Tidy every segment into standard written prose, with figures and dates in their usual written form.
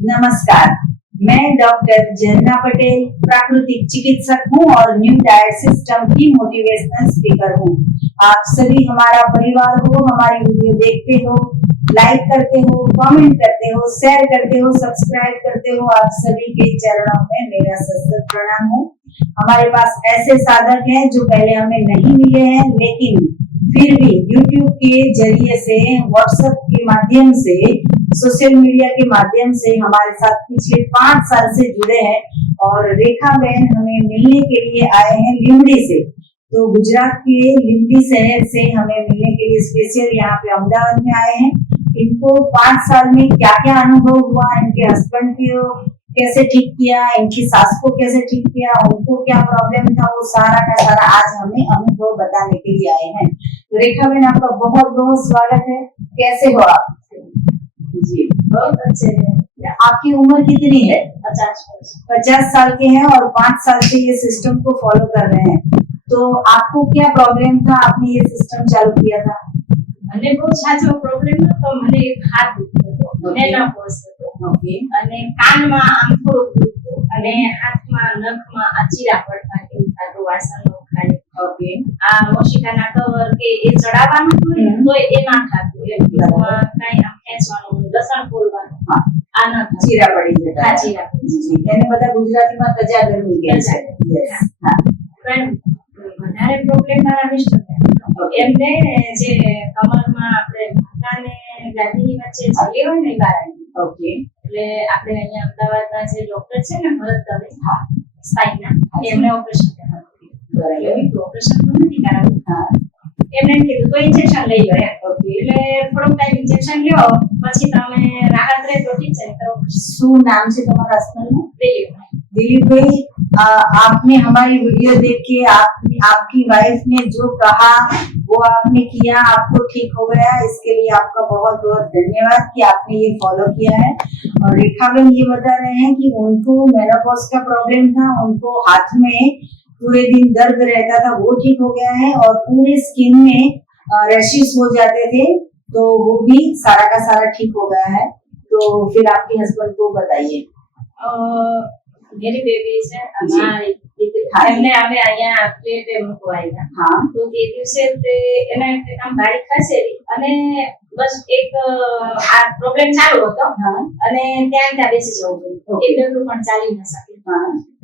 नमस्कार, मैं डॉक्टर झरना पटेल प्राकृतिक चिकित्सक हूँ और न्यू डाइट सिस्टम की मोटिवेशनल स्पीकर हूँ। आप सभी हमारा परिवार हो, हमारी वीडियो देखते हो, लाइक करते हो, कमेंट करते हो, शेयर करते हो, सब्सक्राइब करते हो। आप सभी के चरणों में मेरा सशक्त प्रणाम है। हमारे पास ऐसे साधक हैं जो पहले हमें नहीं मिले हैं, लेकिन फिर भी YouTube के जरिए से, WhatsApp के माध्यम से, सोशल मीडिया के माध्यम से हमारे साथ पिछले 5 साल से जुड़े हैं। और रेखा बहन हमें मिलने के लिए आए हैं लिमड़ी से। तो गुजरात के लिमड़ी शहर से हमें मिलने के लिए स्पेशल यहाँ पे अहमदाबाद में आए हैं। इनको 5 साल में क्या क्या अनुभव हुआ, इनके हस्बैंड को कैसे ठीक किया, इनकी सास को कैसे ठीक किया, उनको क्या प्रॉब्लम था, वो सारा का सारा आज हमें अनुभव बताने के लिए आए हैं। तो रेखा बहन, आपका बहुत बहुत स्वागत है। कैसे हो आप? जी बहुत अच्छे हैं। आपकी उम्र कितनी है? 50 साल के हैं और 5 साल से ये सिस्टम को फॉलो कर रहे हैं। तो आपको क्या प्रॉब्लम था, आपने ये सिस्टम चालू किया था? મને બહુ સાચો પ્રોબ્લેમ હતો। મને એક હાથ દુખતો હતો, મેનોપોઝ હતો, ઓકે, અને કાનમાં આમ થોડુંક દુખતું, અને હાથમાં નખમાં આ ચીરા પડતા, એવું થતું, વાસણનો ખાય, ઓકે, આ ઓશિકાના કવર કે એ ચડાવવાનું હોય ને તો એ ના થતું, એમ કઈ આમ ખેંચવાનું, લસણ ફોડવાનું, આ ના થતું, ચીરા પડી જતા। હા, ચીરા પડી જી, એને બધા ગુજરાતીમાં તજા ગરમી કહે છે। યસ, હા, પણ વધારે પ્રોબ્લેમ મારા મિસ્ટર એમને જે કમરમાં આપણે માથાને ગાદીની વચ્ચે જલી હોય ને ગારાની, ઓકે, એટલે આપણે અહીંયા અમદાવાદના જે ડોક્ટર છે ને ભરત દવે સ્પાઇનના, એમને ઓપરેશન કરાવ્યું। એટલે ઓપરેશન તો નથી કરાવ્યું, એમને કીધું તો ઇન્જેક્શન લઈ લો એમ। એટલે થોડોક ટાઈમ ઇન્જેક્શન લ્યો, પછી તમે રાહત રહે તો ઠીક છે, કરો। શું નામ છે તમારા હસબન્ડનું? દિલીપ। दिलीप भाई, आपने हमारी वीडियो देख के आपकी वाइफ ने जो कहा वो आपने किया, आपको ठीक हो गया। इसके लिए आपका बहुत बहुत धन्यवाद कि आपने ये फॉलो किया है। और रेखा बहन ये बता रहे हैं कि उनको मेनोपॉज का प्रॉब्लम था, उनको हाथ में पूरे दिन दर्द रहता था, वो ठीक हो गया है। और पूरे स्किन में रैशेस हो जाते थे, तो वो भी सारा का सारा ठीक हो गया है। तो फिर आपके हस्बैंड को बताइए। मेरी बेबी છે અમારી એમને અમે અહીંયા પ્લેટે મૂકવા આવ્યા। હા, તો તે દિવસે તે એને આમ બારી ખસેડી અને બસ એક આ પ્રોબ્લેમ ચાલુ હતો, અને ત્યાં બેસી જવું પડ્યું, એક ડગલું પણ ચાલી ન શકે।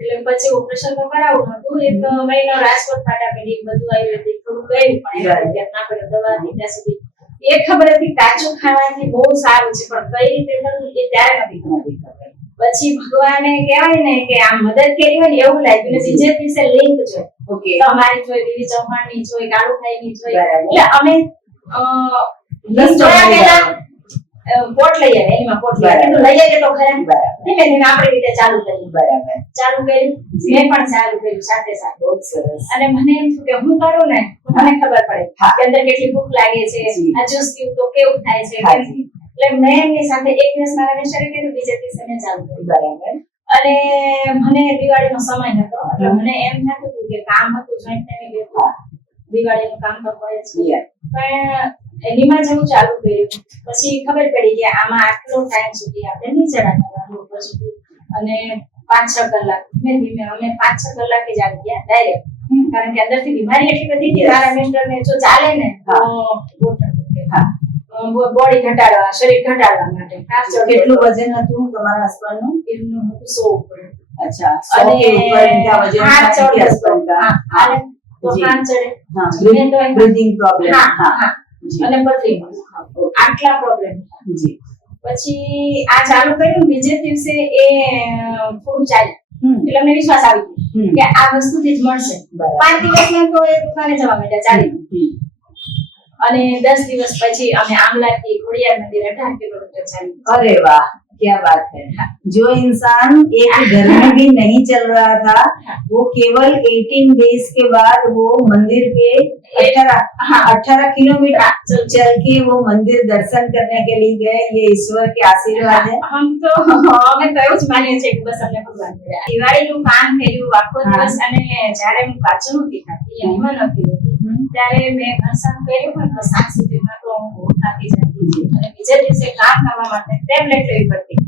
એટલે પછી ઓપરેશન તો કરાવવું હતું। એક મહિનો રાજકોટ પાટાપેડી બધું આયુર્વેદિક થોડું કર્યું, પણ ના પડે દવા ત્યાં સુધી એ ખબર હતી કાચું ખાવાથી બહુ સારું છે, પણ કઈ રીતે કરવું એ ત્યારે નથી ખબર। પછી ભગવાને કહેવાય ને કે આમ મદદ કરી હોય ને એવું લાગ્યું, ને બીજે દિવસે લિંક જોઈ, ઓકે, તમારી જોઈ, દેવી ચૌહાણની જોઈ, કાળુભાઈની જોઈ, એટલે અમે પોટ લઈ આવ્યા, એમાં પોટ લઈ આવ્યા, લઈ આવ્યા તો ખરા, ધીમે ધીમે આપણી રીતે ચાલુ કર્યું, ચાલુ કર્યું, મેં પણ ચાલુ કર્યું સાથે સાથે। બહુ સરસ। અને મને એમ થયું કે હું કરું ને મને ખબર પડે કે અંદર કેટલી ભૂખ લાગે છે, આ જ્યુસ પીવું તો કેવું થાય છે, એટલે મેં એમની સાથે એક દિવસ મારા મિસ્ટરે કર્યું, બીજે દિવસે મેં ચાલુ કર્યું, અને મને દિવાળીનો સમય હતો, એટલે મને એમ થતું હતું કે કામ હતું જોઈન્ટ ફેમિલી, દિવાળીનું કામ તો હોય જ, પણ એનીમાં જેવું ચાલુ કર્યું પછી ખબર પડી કે આમાં આટલો ટાઈમ સુધી આપણે નીચેડા કરવાનું ઉપર સુધી, અને 5-6 કલાક ધીમે ધીમે અમે 5-6 કલાકે જ આવી ગયા ડાયરેક્ટ, કારણ કે અંદરથી બીમારી એટલી બધી હતી મારા મિસ્ટરને, જો ચાલે ને તો બોડી ઘટાડવા, શરીર ઘટાડવા માટે। કેટલું વજન હતું તમારા હસબન્ડનું? એમનું હતું 100 ઉપર। अच्छा, 100 के ऊपर इनका वजन था, इनके हस्बैंड का। हां, तो हाथ चढ़े, हाँ, ब्रीदिंग प्रॉब्लम, हाँ, અને પથરીમાં આટલા પ્રોબ્લેમ જી। પછી આ ચાલુ કર્યું, બીજે દિવસે એ થોડું ચાલ્યું, એટલે અમને વિશ્વાસ આવી ગયો કે આ વસ્તુથી જ મળશે। 5 દિવસમાં તો એ દુકાને જવા માંડ્યા ચાલી, અને 10 દિવસ પછી અમે આમલાથી ખોડિયાર મંદિર 18 કિલોમીટર ચાલી। अरे वाह, क्या बात है। जो इंसान एक घर में भी नहीं चल रहा था, वो केवल 18 डेज के बाद वो मंदिर के 18 किलोमीटर चल के वो मंदिर दर्शन करने के लिए गए। ये ईश्वर के आशीर्वाद है। અમે તો એવું જ માનીએ છીએ કે બસ અમને ભગવાન મળ્યા। દિવાળીનું કામ થયું આખો દિવસ, અને જ્યારે હું કાચું નથી ખાતી, એમાં નથી હોતી, ત્યારે મેં ઘર સાફ કર્યું પણ તો સાંજ સુધીમાં તો હું થાકી જતી, અને બીજા દિવસે કામ કરવા માટે ટેબ્લેટ લેવી પડતી,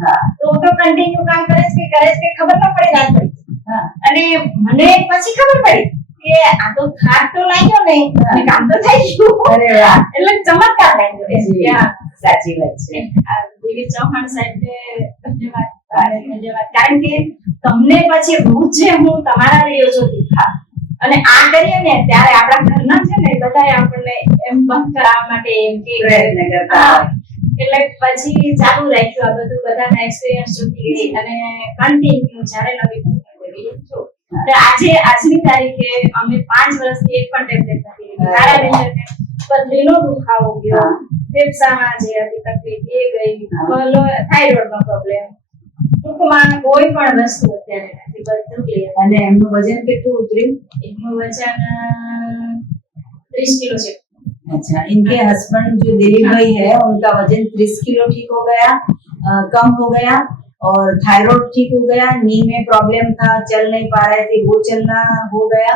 તો તો કઈ કન્ટિન્યુ કામ કરે છે કે ખબર ન પડે રાત પડી. हाँ અને મને પછી ખબર પડી કે આ તો થાક તો લાગ્યો નહીં અને કામ તો થઈ ગયું. अरे वाह એટલે ચમત્કાર લાગ્યો એ. જી. Yeah. साची बात છે આ દિલીપ ચૌહાણ સાહેબને ધન્યવાદ. ધન્યવાદ. કારણ કે તમને પછી રોજ જે હું તમારા રેડિયો જોતી હા અને આ કરીએ ને ત્યારે આપણા ઘરના છે ને બધાય આપણને એમ બંધ કરાવવા માટે એમ કે પ્રયત્ન કરતા હા. હોય. એટલે પછી ચાલુ રાખ્યું આ બધું બધાના એક્સપિરિયન્સ જોતી ગઈ અને કન્ટિન્યુ જ્યારે નવી તો આજની તારીખે અમે 5 વર્ષથી એક પણ ટેબ્લેટ નથી લીધી. મારા બેનને પથરીનો દુખાવો ગયો, હા. ફેફસામાં જે હતી તકલીફ એ ગઈ, થાઇરોઇડનો પ્રોબ્લેમ, ટૂંકમાં કોઈ પણ વસ્તુ અત્યારે નથી, બધું ક્લિયર. અને એમનું વજન કેટલું ઉતર્યું? એમનું વજન 30 किलो છે. अच्छा, इनके हस्बैंड जो दिलीप भाई है उनका वजन 30 किलो ठीक हो गया, कम हो गया, और थायराइड ठीक हो गया, नी में प्रॉब्लम था, चल नहीं पा रहे थे, वो चलना हो गया,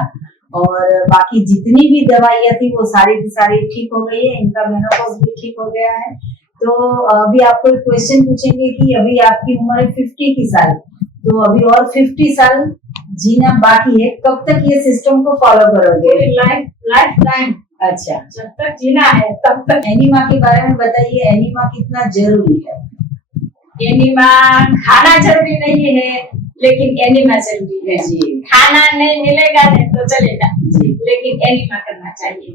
और बाकी जितनी भी दवाइयाँ थी वो सारी की सारी ठीक हो गई है। इनका मेनोपॉज भी ठीक हो गया है। तो अभी आपको एक क्वेश्चन पूछेंगे कि अभी आपकी उम्र है 50 की साल, तो अभी और 50 साल जीना बाकी है, कब तक ये सिस्टम को फॉलो करोगे? लाइफ टाइम अच्छा, जब तक जीना है तब तक। एनीमा के बारे में बताइए, एनीमा कितना जरूरी है? एनीमा खाना जरूरी नहीं है, लेकिन एनीमा जरूरी है। जी खाना नहीं मिलेगा नहीं तो चलेगा, जी लेकिन एनीमा करना चाहिए।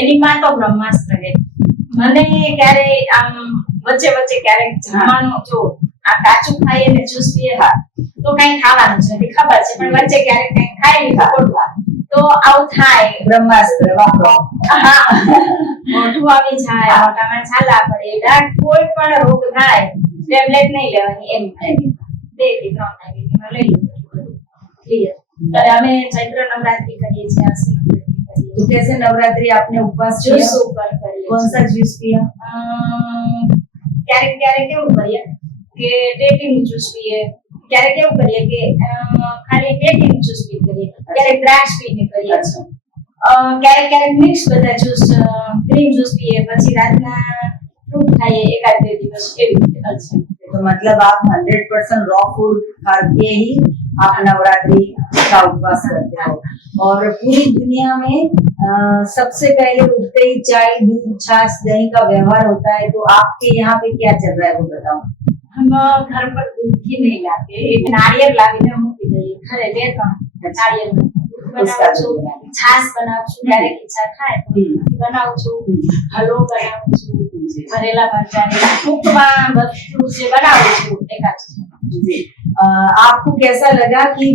एनीमा तो ब्रह्मास्त्र है। મને ક્યારે આમ વચ્ચે વચ્ચે ક્યારેક જમવાનું જો આ કાચું ખાઈએ ને જ્યુસ પીએ તો કઈ ખાવાનું જ નથી ખબર છે, પણ વચ્ચે ક્યારેક કઈ ખાઈ લીધું ખોટું તો આવું થાય. ब्रह्मास्त्र वापरो। હા, મોઢું આવી જાય, મોઢામાં છાલા પડે, ડાઘ, કોઈ પણ રોગ થાય ટેબ્લેટ નહીં લેવાની, એમ થાય 2 થી 3 ટાઈમ લઈ લો ક્લિયર. ત્યારે અમે ચૈત્ર નવરાત્રી કરીએ છીએ, આસુ तो कैसे नवरात्रि आपने उपवास જ્યુસ किया? ઉપર કરીએ कौन सा जूस पिया? ક્યારેક ક્યારેક કેવું કરીએ કે ટેટીનું જ્યુસ પીએ, ક્યારેક કેવું કરીએ કે ખાલી ટેટીનું જ્યુસ પી કરીએ, ક્યારેક દ્રાક્ષ પીને કરીએ, अच्छा, ક્યારેક ક્યારેક મિક્સ બધા જ્યુસ, ગ્રીન જ્યુસ પીએ, પછી રાતના ફ્રૂટ ખાઈએ એકાદ 2 દિવસ એવી રીતે. अच्छा, तो मतलब आप 100% रॉ फूड खा के ही आप नवरात्रि का उपवास करते हो। और पूरी दुनिया में सबसे पहले उठते ही चाय, दूध, छाछ, दही का व्यवहार होता है, तो आपके यहाँ पे क्या चल रहा है वो बताओ। हम घर पर दूध ही नहीं लाते, एक नारियल लाવીને મૂકી દઈએ ઘરે, 2-3 નારિયેળ બનાવું છું, છાશ બનાવું છું, ક્યારેક ઈચ્છા થાય તો બનાવું છું, હલવો બનાવું છું, ભરેલા મરચાંની ટૂંકમાં બધું જે બનાવું છું એકાદ. जी, आपको कैसा लगा कि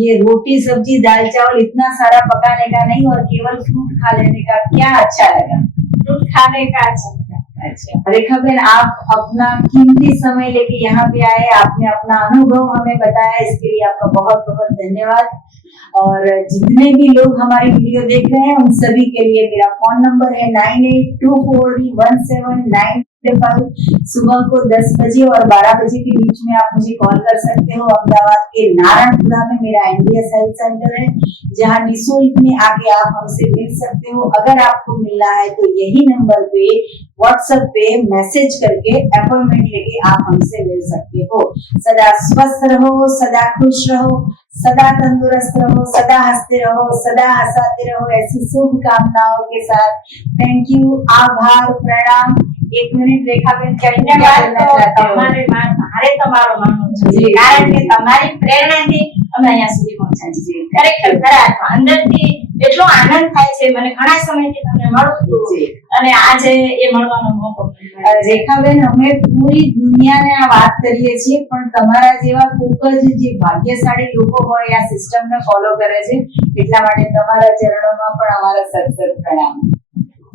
ये रोटी सब्जी दाल चावल इतना सारा पकाने का नहीं और केवल फ्रूट खा लेने का क्या अच्छा लगा? फ्रूट खाने का अच्छा लगा। अच्छा, रेखा बहन, आप अपना कीमती समय लेके यहाँ पे आए, आपने अपना अनुभव हमें बताया, इसके लिए आपका बहुत बहुत धन्यवाद। और जितने भी लोग हमारी वीडियो देख रहे हैं उन सभी के लिए मेरा फोन नंबर है 98241795। सुबह को 10 बजे और 12 बजे के बीच में आप मुझे कॉल कर सकते हो। अहमदाबाद के नारायणपुरा में मेरा एनडीएस हेल्थ सेंटर है, जहां निःशुल्क में आके आप हमसे मिल सकते हो। अगर आपको मिलना है तो यही नंबर पे व्हाट्सएप पे मैसेज करके अपॉइंटमेंट लेके आप हमसे मिल सकते हो। सदा स्वस्थ रहो, सदा खुश रहो, सदा तंदुरुस्त रहो, सदा हंसते रहो, सदा हंसाते रहो, ऐसी शुभकामनाओं के साथ थैंक यू, आभार, प्रणाम। 1 मिनट रेखा बहन, ધન્યવાદ તો તમારે મારે તમારો માનવો છે, કારણ કે તમારી પ્રેરણાથી અમે અહીંયા સુધી પહોંચ્યા છીએ. ખરેખર ખરા અંદરથી એટલો આનંદ થાય છે, મને ઘણા સમયથી તમને મળું છું અને આજે એ મળવાનો મોકો મળ્યો. રેખાબેન, અમે પૂરી દુનિયાને આ વાત કરીએ છીએ, પણ તમારા જેવા ખૂબ જ જે ભાગ્યશાળી લોકો હોય આ સિસ્ટમને ફોલો કરે છે, એટલા માટે તમારા ચરણોમાં પણ અમારા સત સત પ્રણામ.